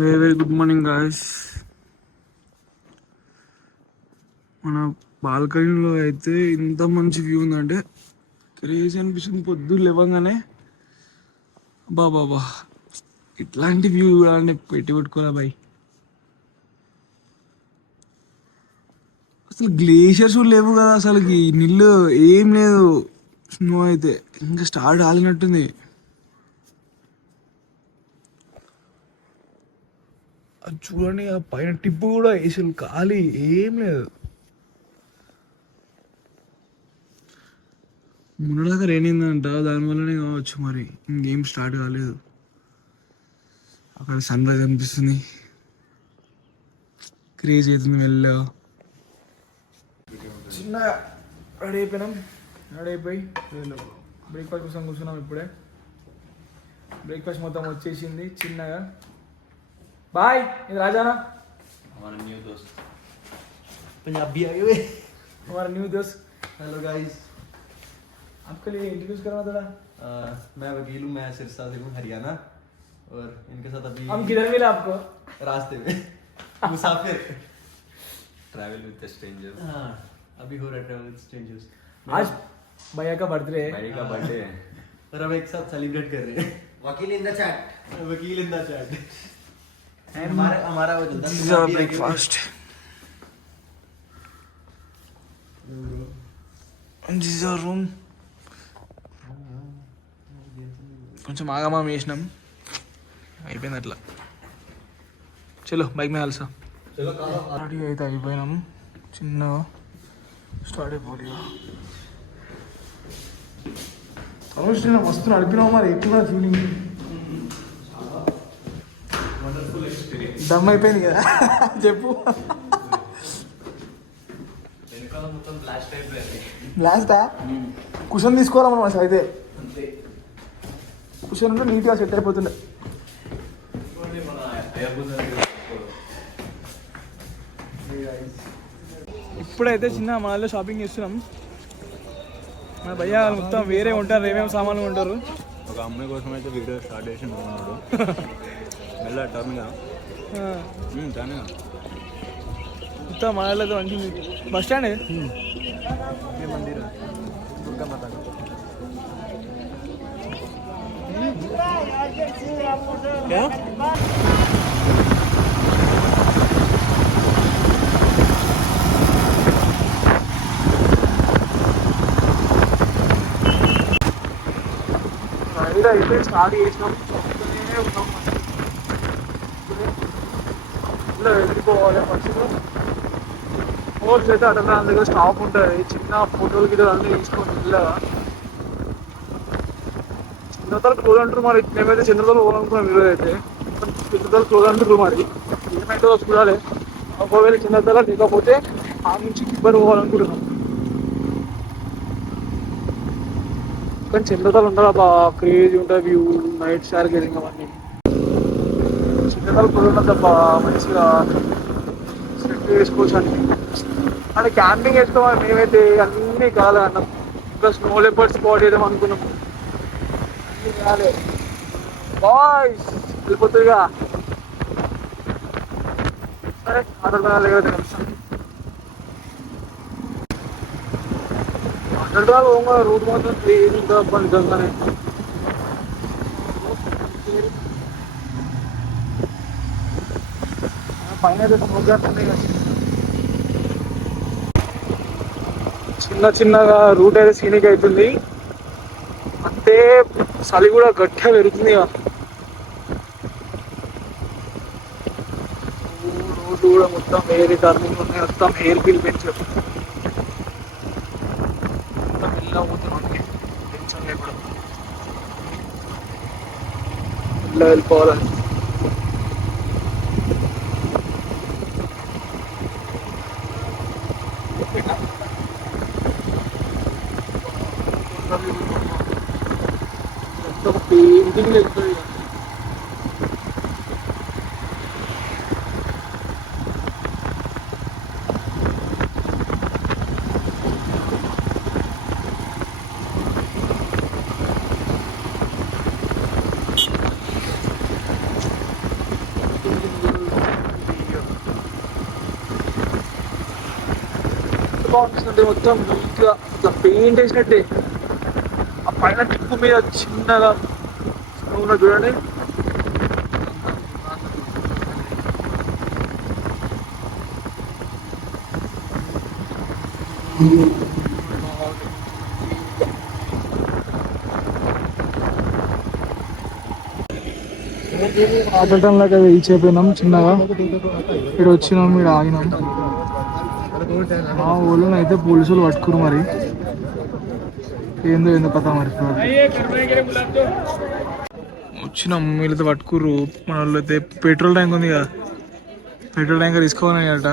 Very very good morning guys. మన బాల్కనీలో అయితే ఇంత మంచి వ్యూ ఉందంటే క్రేజీ అనిపిస్తుంది. పొద్దున్న లేవగానే బాబా ఇట్లాంటి వ్యూ చూడాలని పెట్టి పెట్టుకోరా బాయ్. అసలు గ్లేషియర్స్ లేవు కదా, అసలుకి నీళ్ళు ఏం లేదు. స్నో అయితే ఇంకా స్టార్ట్ కాలినట్టుంది. అది చూడండి, ఆ పైన టిప్పు కూడా అసలు ఖాళీ ఏం లేదు. మొన్నదాకా రేనిందంట, దానివల్లనే కావచ్చు మరి ఇంకేం స్టార్ట్ కాలేదు. అక్కడ సన్ రైజ్ అనిపిస్తుంది, క్రేజ్ అవుతుంది మెల్లగా. చిన్న రెడీ అయిపోయినాం. రెడీ అయిపోయి బ్రేక్ఫాస్ట్ కోసం కూర్చున్నాం. ఇప్పుడే బ్రేక్ఫాస్ట్ మొత్తం వచ్చేసింది చిన్నగా. బాయ్, ఇది రాజానా हमारा न्यू दोस्त पंजाबी आए हुए. हमारा न्यू दोस्त. हेलो गाइस, आपके लिए इंट्रोड्यूस करना थोड़ा. मैं वकील हूँ, मैं सिरसा से हूँ, हरियाणा. और इनके साथ अभी हम किधर मिले आपको? रास्ते में मुसाफिर. Travel with strangers. हाँ, अभी हो रहा है ट्रैवल विद स्ट्रेंजर्स. आज भैया का बर्थडे है. भाई का बर्थडे है और हम एक साथ सेलिब्रेट कर रहे हैं. वकील इन द चैट, वकील इन द चैट. हमारा वो चलता This is our breakfast. And this is our room. కొంచెం ఆగమా వేసినాం, అయిపోయింది అట్లా. చలో బైక్ మీద కలిసా. चलो రెడీ అయితే అయిపోయినాం. చిన్నగా స్టార్ట్ అయిపోయి తను మస్తు నడిపినాం. మరి ఎట్లా ఫీలింగ్? దమ్ అయిపోయింది కదా చెప్పు. బ్లాస్టా? కుషన్ తీసుకోవాలా మనం అసలు అయితే. కుషన్ ఉంటే నీట్గా సెట్ అయిపోతుండే. ఇప్పుడైతే చిన్న మాల్లో షాపింగ్ చేస్తున్నాం. మన భయ్య మొత్తం వేరే ఉంటారు, ఏమేమి సామాన్లు ఉంటారు. ఒక అమ్మాయి కోసం అయితే వీడియో స్టార్ట్ చేసి ఉన్నాడు. మెల్ల టర్న్గా చానే మొత్తం మాల్లో మంచి బస్ స్టాండ్. మందిర దుర్గా మాత. రైడ్ అయితే స్టార్ట్ చేసినాం. ఉన్నాం ఇలా వెళ్ళిపోవాలి. ఫస్ట్ ఫోర్స్ అయితే అటల్ దగ్గర స్టాప్ ఉంటుంది. చిన్న ఫోటోలు గిటోలు అన్నీ తీసుకొని వెళ్ళగా చంద్రతలు క్లోజ్ అంటారు. మరి మేమైతే చంద్రతలు పోవాలనుకున్నాం. ఈరోజు అయితే చంద్రతలు క్లోజ్ అంటారు. మరి ఏమైతే చూడాలి. ఒకవేళ చంద్రతల లేకపోతే ఆ నుంచి ఇబ్బంది పోవాలనుకుంటున్నాం. కానీ చంద్రతలు ఉంటుందా బాగా క్రేజీ ఉంటుంది. వ్యూ నైట్ స్టార్ గెలింగ్ అవన్నీ చంద్రతలు క్లోజ్ ఉంటుంది తప్ప మంచిగా సెట్ చేసుకోవచ్చు అని. అంటే క్యాంపింగ్ వేసుకోవాలి. మేమైతే అన్నీ కాదు అన్నాం. ఇంకా స్నో లెపర్డ్ స్పాట్ వేద్దాం అనుకున్నాం. అన్నీ కాలే బాయ్స్ వెళ్ళిపోతుందిగా. సరే ఆటో దగ్గర కలుస్తాం. ఆటో రూట్ మాత్రం క్లియర్ ఇంకా నిజంగానే. పైన అయితే సముద్రాలు చిన్న చిన్నగా రూట్ అయితే సీనిక్ అవుతుంది. అంతే చలి కూడా గట్టిగా పెరుగుతుంది. రోడ్డు కూడా మొత్తం వేరే టర్నింగ్ ఉన్నాయి. మొత్తం హెయిర్ పిల్ పెంచారు. మొత్తం వెళ్ళిపోతున్నాం. టెన్షన్ లేకుండా వెళ్ళిపోవాలని. పెయింటింగ్ వెళ్తుంది. బాగుంటుందంటే మొత్తం నీట్గా ఇట్లా పెయింట్ వేసినట్టే. ఆ పైన టిప్పు మీద చిన్నగా ఉన్న చూడండి. ఆటంలాగా రీచ్ అయిపోయినాం చిన్నగా. ఇక్కడ వచ్చినాం, ఇక్కడ ఆగినాం. మా ఊళ్ళో అయితే పోలీసులు పట్టుకురు, మరి ఏందో ఏందో కథ మరి. వచ్చినాం, వీళ్ళతో పట్టుకుర్రు. మన వాళ్ళు అయితే పెట్రోల్ ట్యాంక్ ఉంది కదా, పెట్రోల్ ట్యాంకర్ తీసుకోవాలట.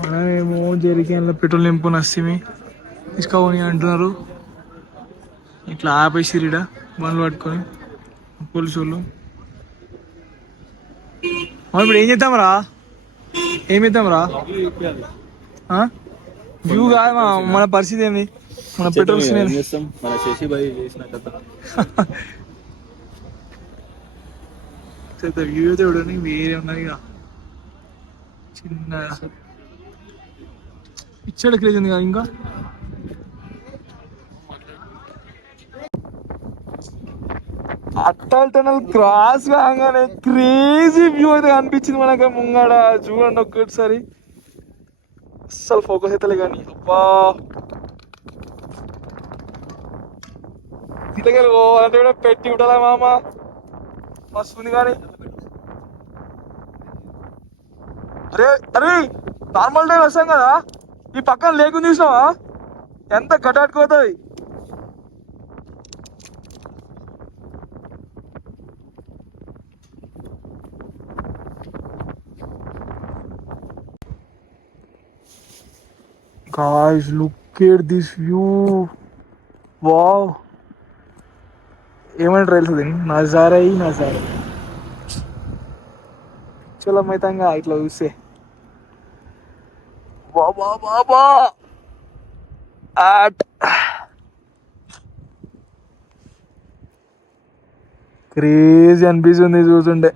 మనమేమో జెరికాన్లో పెట్రోల్ నింపుకొని వస్తే తీసుకోవని అంటున్నారు. ఇట్లా ఆపేసిరీడ బండ్లు పట్టుకొని పోలీసు వాళ్ళు. మనం ఇప్పుడు ఏం చేద్దాంరా, ఏం చేద్దాంరా? వ్యూ కాదు మన పరిస్థితి ఏంది, మన పెట్రోల్ వ్యూ అయితే చూడండి, వేరే ఉన్నది ఇక. చిన్న ఇచ్చాడు క్రేజ్ ఉంది కదా. ఇంకా అట్టల్ టనల్ క్రాస్ కాగానే క్రేజీ వ్యూ అయితే కనిపించింది మనకి ముంగడ. చూడండి ఒక్కసారి, అస్సలు ఫోకస్ అవుతలే కానీ. అబ్బా, ఇటకెళ్ళి పోవాలంటే కూడా పెట్టి ఉండాలా మామ, మస్తు ఉంది. కానీ అరే అరే నార్మల్ డే వస్తాం కదా, ఈ పక్కన లేకుండా చూసినావా ఎంత గటాటుకుపోతుంది. Guys, look at this view. Wow. ఏమంటారు తెలుసు, నజారా ఈ నజారా. చలమైతంగా ఇట్లా చూస్తే బాబా బాబా క్రేజీ అనిపిస్తుంది చూస్తుంటే.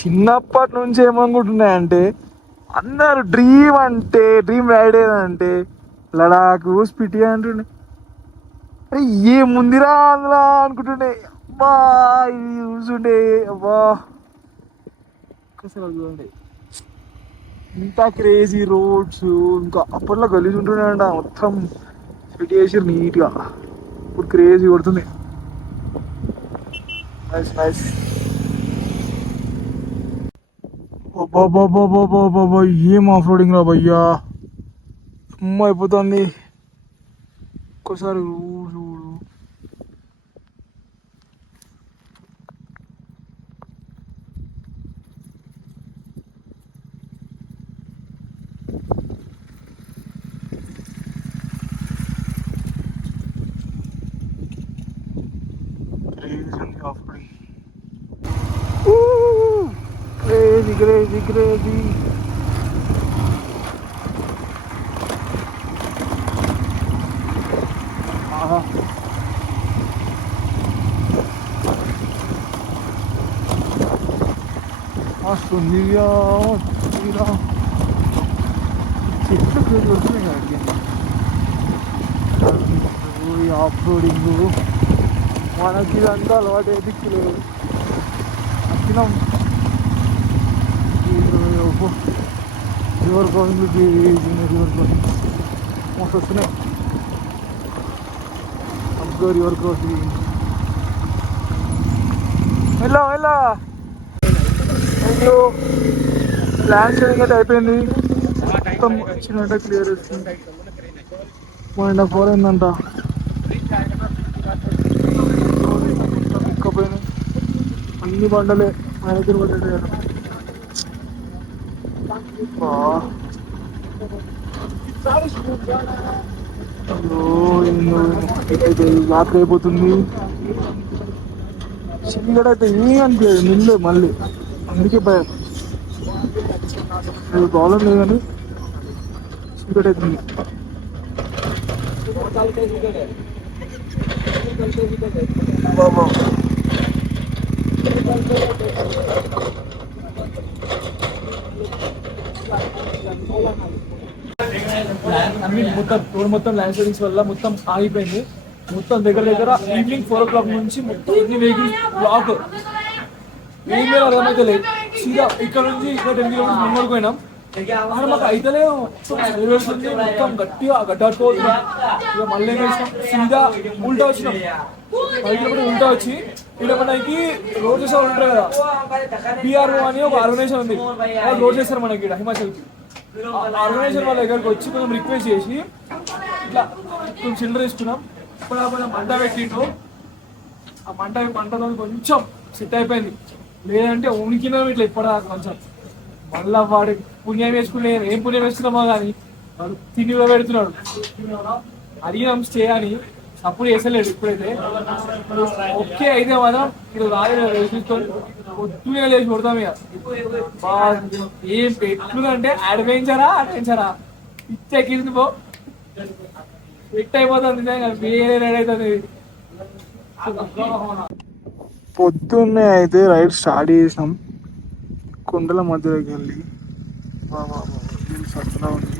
చిన్నప్పటి నుంచి ఏమనుకుంటున్నాయంటే అందరు డ్రీమ్ రైడ్ ఏదంటే లడాక్ స్పిటి అంటుండే. అరే ఏముందిరా అందులో అనుకుంటుండే. అబ్బా ఇది చూస్తుండే, అబ్బా అసలు చూడండి ఇంత క్రేజీ రోడ్స్. ఇంకా అప్పట్లో గలీజ్ ఉంటుండే అంట, మొత్తం స్పిటి వేసారు నీట్గా. ఇప్పుడు క్రేజీ కొడుతుంది. Nice nice. బాబా ఏం ఆఫ్ రోడింగ్ రా భయ్యా, అమ్మ అయిపోతుంది. ఒక్కసారి చూడు. Off roading crazy. వస్తుందిగా చెట్లు పేరు వస్తున్నాయి అడిగి. ఆఫ్ రోడింగ్ మనకి ఇదంతా అలవాటు దిక్కులేదు. వచ్చినాం రివర్ క్రాసింగ్, రివర్ క్రాసింగ్ మస్తు వస్తున్నాయి. అబ్గో రివర్ క్రాసింగ్ వెళ్ళా. ల్యాండ్ షేరింగ్ అయితే అయిపోయింది, మొత్తం వచ్చినట్టు క్లియర్ వస్తుంది. 1.5 hour అయిందంట. ఎక్కపోయినాయి అన్ని బండలే, మా దగ్గర పడ్డాడు. రాత్రి అయిపోతుంది. చీకటి అయితే ఏం అనిపించదు, నిల్లు మళ్ళీ. అందుకే భయం, ప్రాబ్లం లేదు కానీ చీకటి అవుతుంది. బాబా అన్ని మొత్తం రోడ్ మొత్తం ల్యాండ్ స్లైడింగ్స్ వల్ల మొత్తం ఆగిపోయింది. మొత్తం దగ్గర దగ్గర ఈవినింగ్ 4 o'clock నుంచి మొత్తం అన్ని వెహికల్స్ బ్లాక్. ఏం చేయాలో అర్థమైతే లేదు. సీదా ఇక్కడ నుంచి ఇక్కడ 10 kilometers ముందుకు పోయినాం. అక్కడ మాకు అయితేనే మొత్తం గట్టిగా గడ్డాడుకోవచ్చున్నాం. ఇక మళ్ళీ ఏం చేసినాం, సీదా ఉల్టా వచ్చినాం. 5 kilometers ఉల్టా వచ్చి ఇక్కడ మనకి రోడ్ చేసే వాళ్ళు ఉంటారు కదా, PRO అని ఒక ఆర్గనైజేషన్ ఉంది. వాళ్ళు రోడ్ చేస్తారు మనకి ఇక్కడ హిమాచల్కి. ఆర్గనైజేషన్ వాళ్ళ దగ్గరికి వచ్చి కొంచెం రిక్వెస్ట్ చేసి ఇట్లా కొంచెం చిల్లర తీసుకున్నాం. ఇప్పుడు కొంచెం మంట పెట్టిండు. ఆ మంటతో కొంచెం సెట్ అయిపోయింది. లేదంటే ఉనికినా ఇట్లా ఇప్పటిదాకా కొంచెం. మళ్ళా వాడు పుణ్యం వేసుకునే ఏం పుణ్యం వేస్తున్నామో కానీ వాడు తిండిలో పెడుతున్నాడు. అడిగినాం స్టే అని, అప్పుడు వేసలేడు. ఇప్పుడైతే ఓకే అయితే మాత్రం ఇది రాలేదు వేసుకొని పొద్దునే లేచి కొడతాం. ఇక ఏం పెట్టుకుందంటే అడ్వెంచరా ఇచ్చెక్కింది పో ఫిట్ అయిపోతుంది. వేరే రెడీ అవుతుంది. పొద్దున్నే అయితే రైడ్ స్టార్ట్ చేసినాం కొండల మధ్యలోకి వెళ్ళి. సత్తా ఉంది.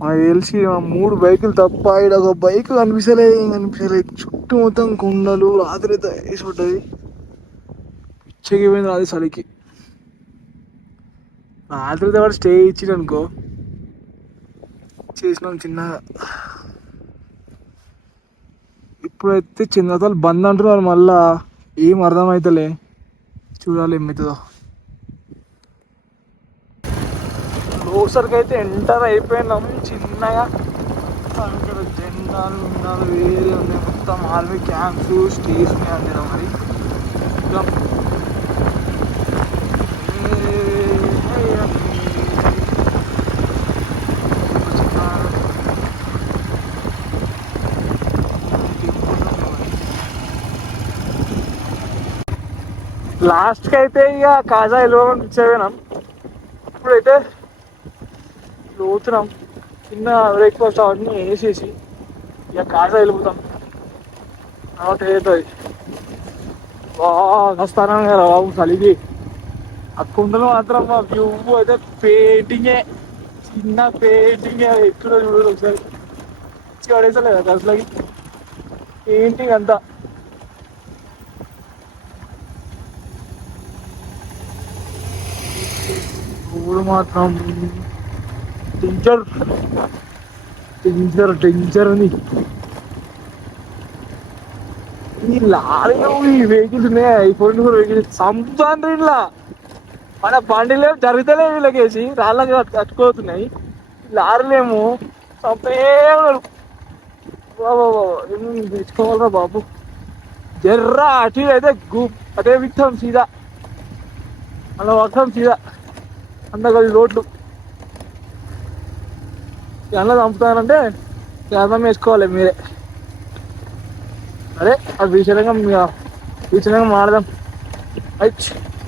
మాకు తెలిసి 3 బైకులు తప్ప ఇక్కడ ఒక బైక్ కనిపించలేదు. చుట్టూ మొత్తం కొండలు. రాత్రి అయితే వేసి ఉంటుంది. పిచ్చగిపోయింది రాత్రి చలికి. రాత్రి అయితే వాడు స్టే ఇచ్చిండు అనుకో, చేసినాం చిన్నగా. ఇప్పుడైతే చిన్నతలు బంద్ అంటున్నారు. మళ్ళా ఏం అర్థమవుతలే, చూడాలి ఏమవుతుందో. లోసరికి అయితే ఎంటర్ అయిపోయినాం చిన్నగా. అక్కడ జెండాలు వేరే ఉన్నాయి. మొత్తం ఆర్మీ క్యాంప్స్ స్టేస్ ఉన్నాయి అందులో. మరి లాస్ట్కి అయితే ఇక కాజా వెళ్ళమని ఇచ్చేపోయినాం. ఇప్పుడైతే లోతున్నాం. చిన్న బ్రేక్ఫాస్ట్ అవన్నీ వేసేసి ఇక కాజా వెళ్ళిపోతాం. తర్వాత అవుతుంది వస్తాను కదా బాబు చలికి. ఆ కుండలో మాత్రం మా వ్యూ అయితే పెయింటింగే, చిన్న పెయింటింగే. ఎక్కడ చూడదు ఒకసారి పడేసలేదు కదా అసలు పెయింటింగ్ అంతా. ఊరు మాత్రం డేంజర్ అని. ఈ లారీలో ఈ వెహికల్స్ ఉన్నాయి, I-44 వెహికల్స్ చంపుతాండ్రు. ఇట్లా మన బండిలే జరుగుతలే వీళ్ళకేసి రాళ్ళకి కట్టుకోతున్నాయి. లారీలేమో చంపే బాబా. ఏం తెచ్చుకోవాలరా బాబు. జర్రా అటు అయితే అదే విత్తాం సీదా, అలా వస్తాం సీదా. అందగలి రోడ్లు ఎలా చంపుతానంటే అర్థం వేసుకోవాలి మీరే. అదే అది విషయంగా మాడదాం. రైట్.